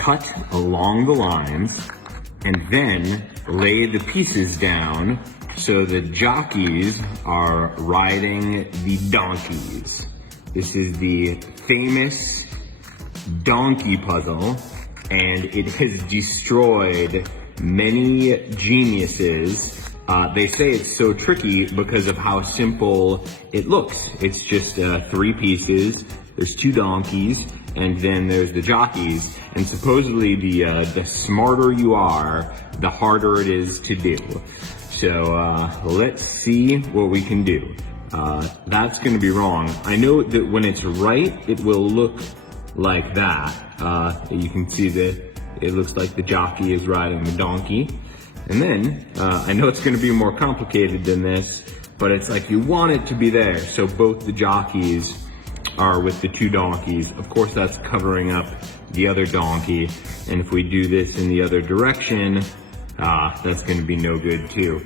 cut along the lines, and then lay the pieces down so the jockeys are riding the donkeys. This is the famous donkey puzzle, and it has destroyed many geniuses. They say it's so tricky because of how simple it looks. It's just 3 pieces, there's 2 donkeys, and then there's the jockeys. And supposedly the smarter you are, the harder it is to do. So let's see what we can do. That's gonna be wrong. I know that when it's right, it will look like that. You can see that it looks like the jockey is riding the donkey. And then, I know it's gonna be more complicated than this, but it's like you want it to be there. So both the jockeys are with the 2 donkeys. Of course, that's covering up the other donkey. And if we do this in the other direction, that's gonna be no good too.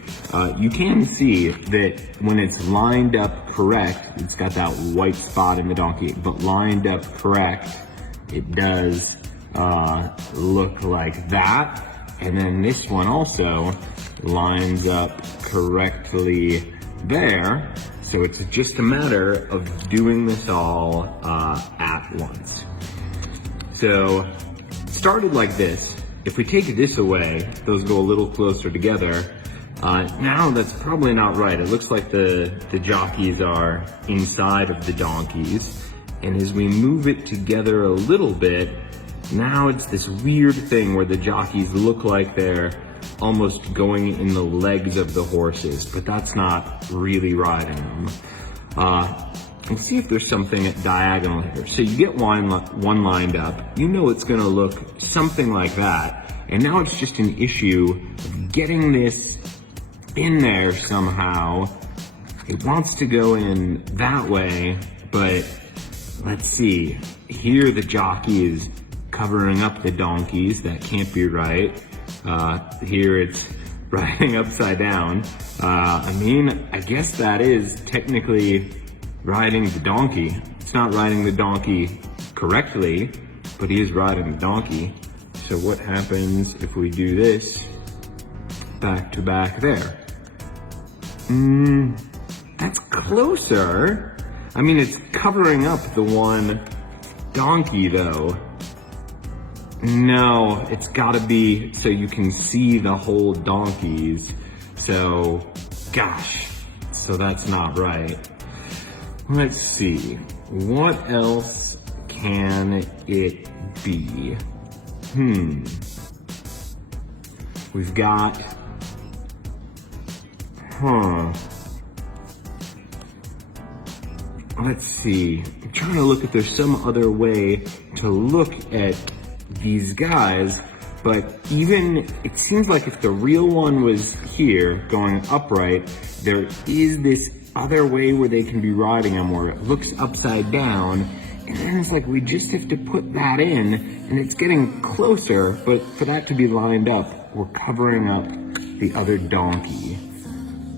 You can see that when it's lined up correct, it's got that white spot in the donkey, but lined up correct, it does look like that. And then this one also lines up correctly there. So it's just a matter of doing this all at once. So it started like this. If we take this away, those go a little closer together. Now that's probably not right. It looks like the jockeys are inside of the donkeys. And as we move it together a little bit, now it's this weird thing where the jockeys look like they're almost going in the legs of the horses, but that's not really riding them. Let's see if there's something diagonal here. So you get one lined up, you know it's gonna look something like that, and now it's just an issue of getting this in there somehow. It wants to go in that way, but let's see. Here the jockey is covering up the donkeys. That can't be right. Here it's riding upside down. I mean, I guess that is technically riding the donkey. It's not riding the donkey correctly, but he is riding the donkey. So what happens if we do this back to back there? That's closer. I mean, it's covering up the one donkey though. No, it's gotta be so you can see the whole donkeys. So, gosh, so that's not right. Let's see, what else can it be? We've got, let's see, I'm trying to look if there's some other way to look at these guys, but even, it seems like if the real one was here going upright, there is this other way where they can be riding them where it looks upside down, and then it's like we just have to put that in, and it's getting closer, but for that to be lined up, we're covering up the other donkey.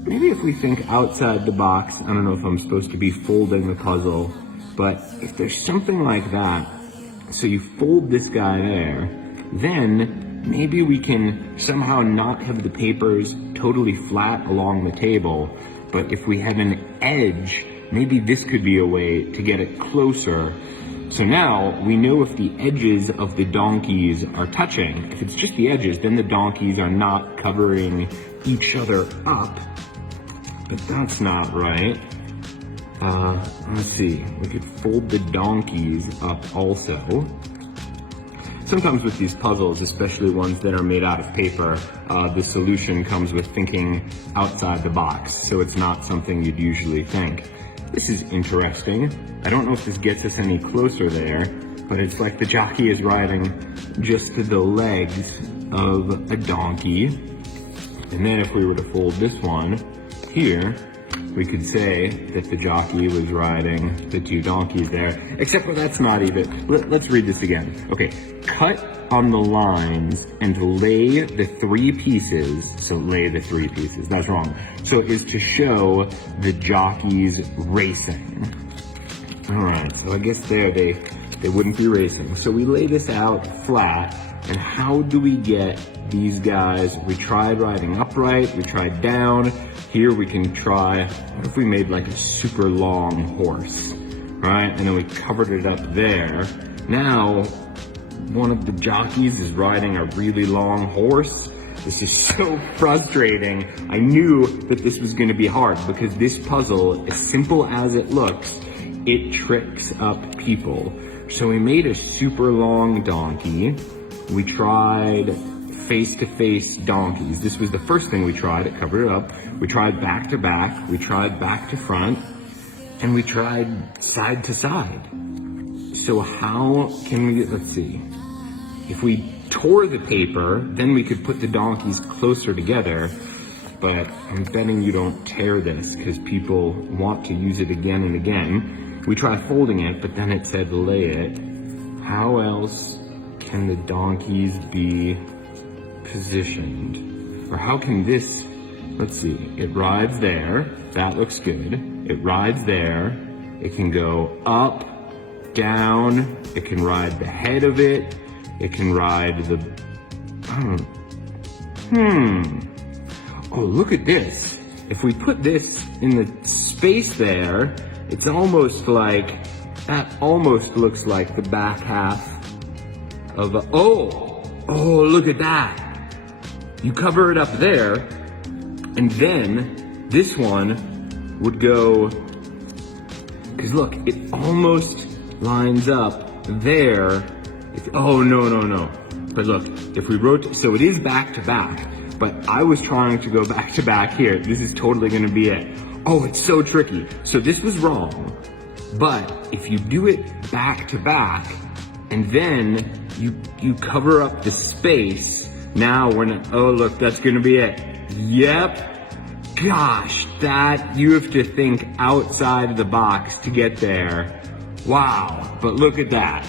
Maybe if we think outside the box, I don't know if I'm supposed to be folding the puzzle, but if there's something like that, so you fold this guy there, then maybe we can somehow not have the papers totally flat along the table, but if we have an edge, maybe this could be a way to get it closer. So now we know if the edges of the donkeys are touching. If it's just the edges, then the donkeys are not covering each other up, but that's not right. Let's see, we could fold the donkeys up also. Sometimes with these puzzles, especially ones that are made out of paper, the solution comes with thinking outside the box, so it's not something you'd usually think. This is interesting. I don't know if this gets us any closer there, but it's like the jockey is riding just to the legs of a donkey. And then if we were to fold this one here, we could say that the jockey was riding the 2 donkeys there, except for that's not even. Let's read this again. Okay, cut on the lines and lay the 3 pieces. So lay the 3 pieces, that's wrong. So it is to show the jockeys racing. All right, so I guess there they they wouldn't be racing. So we lay this out flat, and how do we get these guys? We tried riding upright, we tried down. Here we can try, what if we made like a super long horse, right? And then we covered it up there. Now, one of the jockeys is riding a really long horse. This is so frustrating. I knew that this was gonna be hard because this puzzle, as simple as it looks, it tricks up people. So we made a super long donkey. We tried face-to-face donkeys. This was the first thing we tried. It covered it up. We tried back to back. We tried back to front. And we tried side to side. So how can we, let's see. If we tore the paper, then we could put the donkeys closer together. But I'm betting you don't tear this because people want to use it again and again. We tried folding it, but then it said lay it. How else can the donkeys be positioned? Or how can this, let's see, it rides there, that looks good. It rides there, it can go up, down, it can ride the head of it, it can ride the, oh, look at this. If we put this in the space there, it's almost like, that almost looks like the back half of a, oh, look at that. You cover it up there, and then this one would go, because look, it almost lines up there. Oh, no. But look, if we rotate, so it is back to back, but I was trying to go back to back here. This is totally gonna be it. Oh, it's so tricky. So this was wrong, but if you do it back to back, and then you cover up the space, now we're not, oh look, that's gonna be it. Yep. Gosh, that, you have to think outside of the box to get there. Wow, but look at that.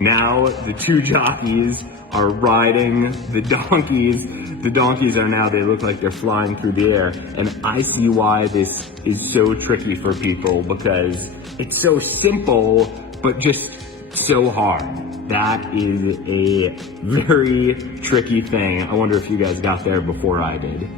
Now the two jockeys are riding the donkeys. The donkeys are now, they look like they're flying through the air. And I see why this is so tricky for people, because it's so simple, but just so hard. That is a very tricky thing. I wonder if you guys got there before I did.